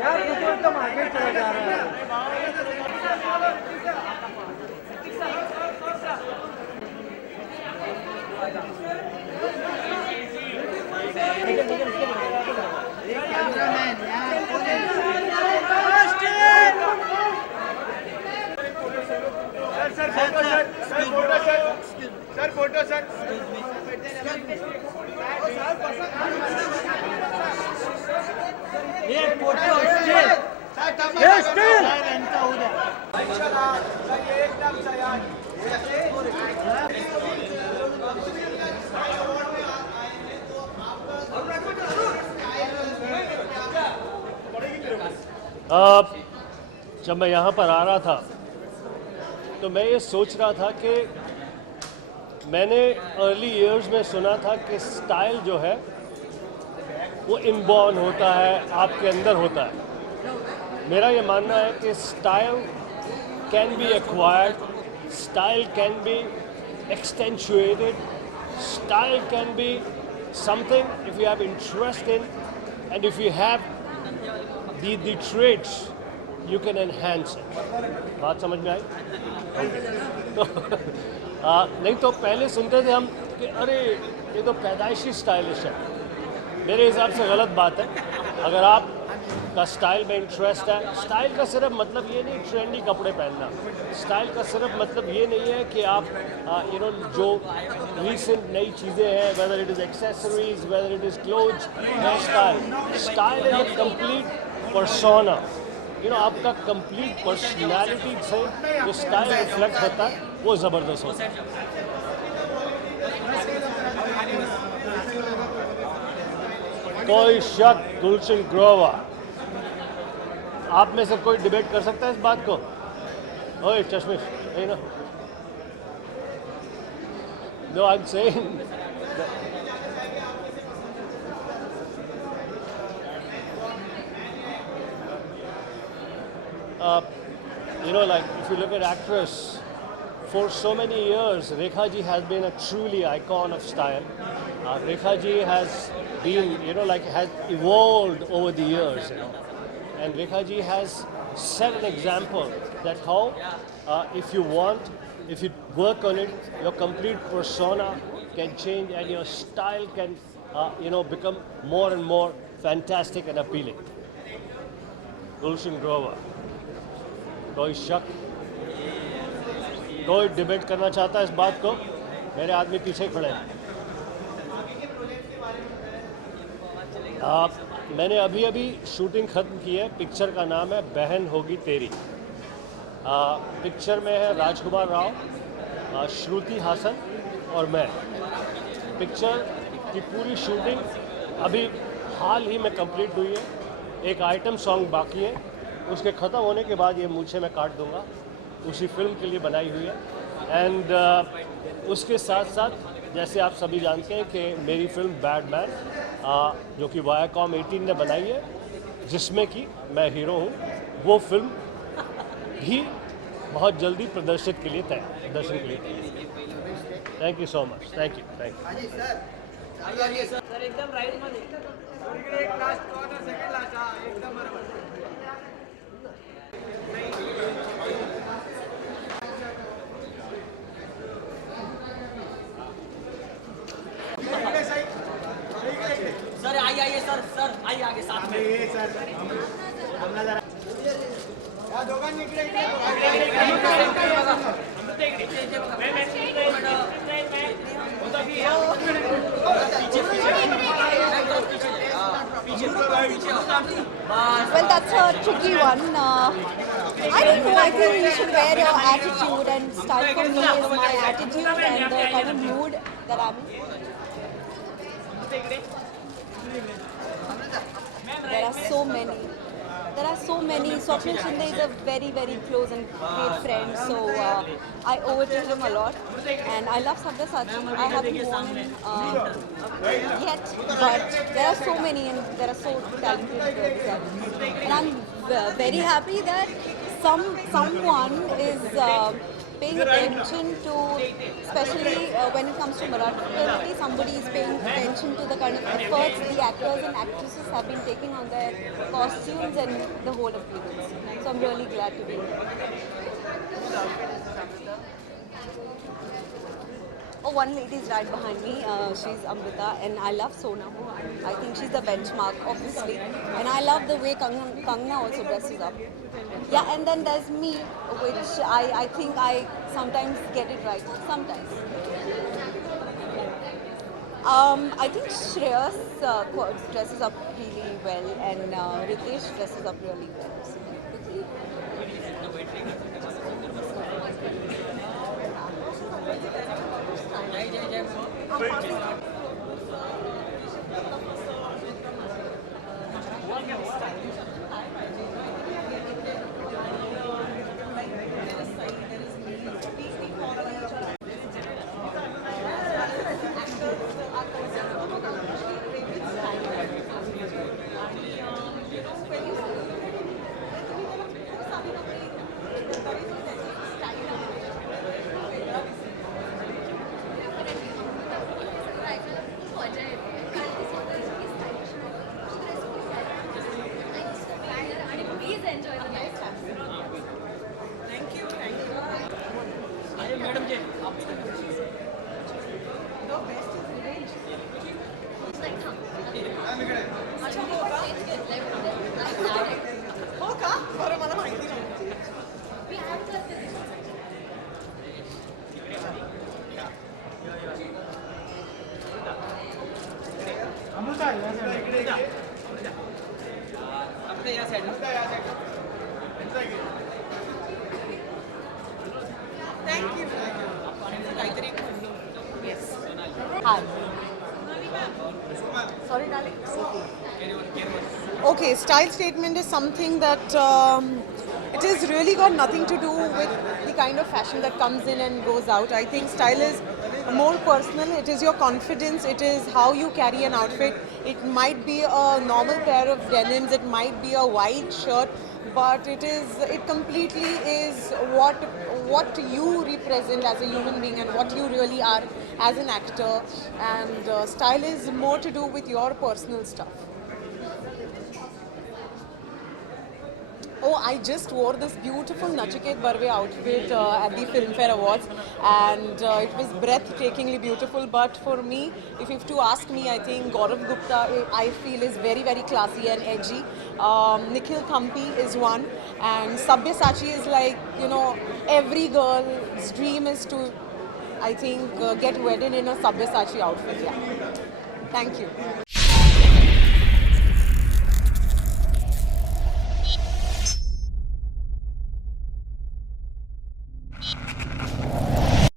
यार ये तो मार्केट चला जा रहा है। सर फोटो सर ये फोटो स्टिल ये स्टिल एकदम तैयार जब मैं यहाँ पर आ रहा था तो मैं ये सोच रहा था कि मैंने अर्ली इयर्स में सुना था कि स्टाइल जो है वो इनबॉर्न होता है, आपके अंदर होता है। मेरा ये मानना है कि style can be acquired, style can be accentuated, style can be something if you have interest in and if you have the traits you can enhance it. बात समझ में आई? तो नहीं तो पहले सुनते थे हम कि अरे ये तो पैदाइशी स्टाइलिश है। मेरे हिसाब से गलत बात है। अगर आप का स्टाइल में इंटरेस्ट है, स्टाइल का सिर्फ मतलब ये नहीं ट्रेंडी कपड़े पहनना, स्टाइल का सिर्फ मतलब ये नहीं है कि आप जो रीसेंट नई चीज़ें हैं, whether it is accessories, whether it is clothes, style is a complete persona. आपका कंप्लीट पर्सनालिटी से जो स्टाइल रिफ्लेक्ट होता है वो ज़बरदस्त होता है। कोई शक गुलशन ग्रोवर, आप में से कोई डिबेट कर सकता है इस बात को? ओए चश्मिश, नहीं ना? No, I am saying like if you look at actress, for so many years Rekha ji has been a truly icon of style. Rekha ji has been has evolved over the years, and Rekha ji has set an example that how if you work on it, your complete persona can change and your style can become more and more fantastic and appealing. Gulshan Grover, कोई शक, कोई debate करना चाहता है इस बात को? मेरे आदमी पीछे खड़े हैं। मैंने अभी शूटिंग ख़त्म की है। पिक्चर का नाम है बहन होगी तेरी। पिक्चर में है राजकुमार राव, श्रुति हासन और मैं। पिक्चर की पूरी शूटिंग अभी हाल ही में कंप्लीट हुई है। एक आइटम सॉन्ग बाकी है, उसके ख़त्म होने के बाद ये मूछें मैं काट दूंगा। उसी फिल्म के लिए बनाई हुई है। एंड उसके साथ साथ जैसे आप सभी जानते हैं कि मेरी फिल्म बैडमैन जो कि वायाकॉम 18 ने बनाई है, जिसमें कि मैं हीरो हूँ, वो फिल्म भी बहुत जल्दी प्रदर्शन के लिए तैयार। Thank you so much. Thank you. Sir एकदम राइट मध्ये एक लास्ट कॉर्नर सेकंड लास्ट एकदम बरोबर। सर आइए सर आइए आगे साथ में। ये सर हमला जरा या दोघांनी इकडे Well, that's a tricky one. I don't know. I think you should wear your attitude, and style for me is my attitude and the kind of mood that I'm in. There are so many. Swapnil Shinde is a very, very close and great friend. So I owe it to him a lot. And I love Sabyasachi. I haven't worn him yet, but there are so many and there are so talented designers. And I'm very happy that someone is paying attention to, especially when it comes to Marathi community, somebody is paying attention to the kind of efforts the actors and actresses have been taking on their costumes and the whole appearance. So I'm really glad to be here. Oh, one lady is right behind me. She's Amrita, and I love Sonamu. I think she's the benchmark, obviously. And I love the way Kangna also dresses up. Yeah, and then there's me, which I think I sometimes get it right. Sometimes. I think Shreyas dresses up really well, and Ritesh dresses up really well. Please enjoy the nice time. आइए madam जी हो का? बरं मला माहिती नव्हती. मी app करते आपल्या या साईड थँक्यू. काहीतरी Hi. Sorry, darling. Okay, style statement is something that it has really got nothing to do with the kind of fashion that comes in and goes out. I think style is more personal. It is your confidence. It is how you carry an outfit. It might be a normal pair of denims. It might be a white shirt, but it completely is what you represent as a human being and what you really are as an actor. And style is more to do with your personal stuff. Oh, I just wore this beautiful Nachiket Barve outfit at the Filmfare Awards, and it was breathtakingly beautiful. But for me, if you have to ask me, I think Gaurav Gupta, I feel, is very, very classy and edgy. Nikhil Thampi is one, and Sabyasachi is like, every girl's dream is to, I think, get wedded in a Sabyasachi outfit. Yeah. Thank you.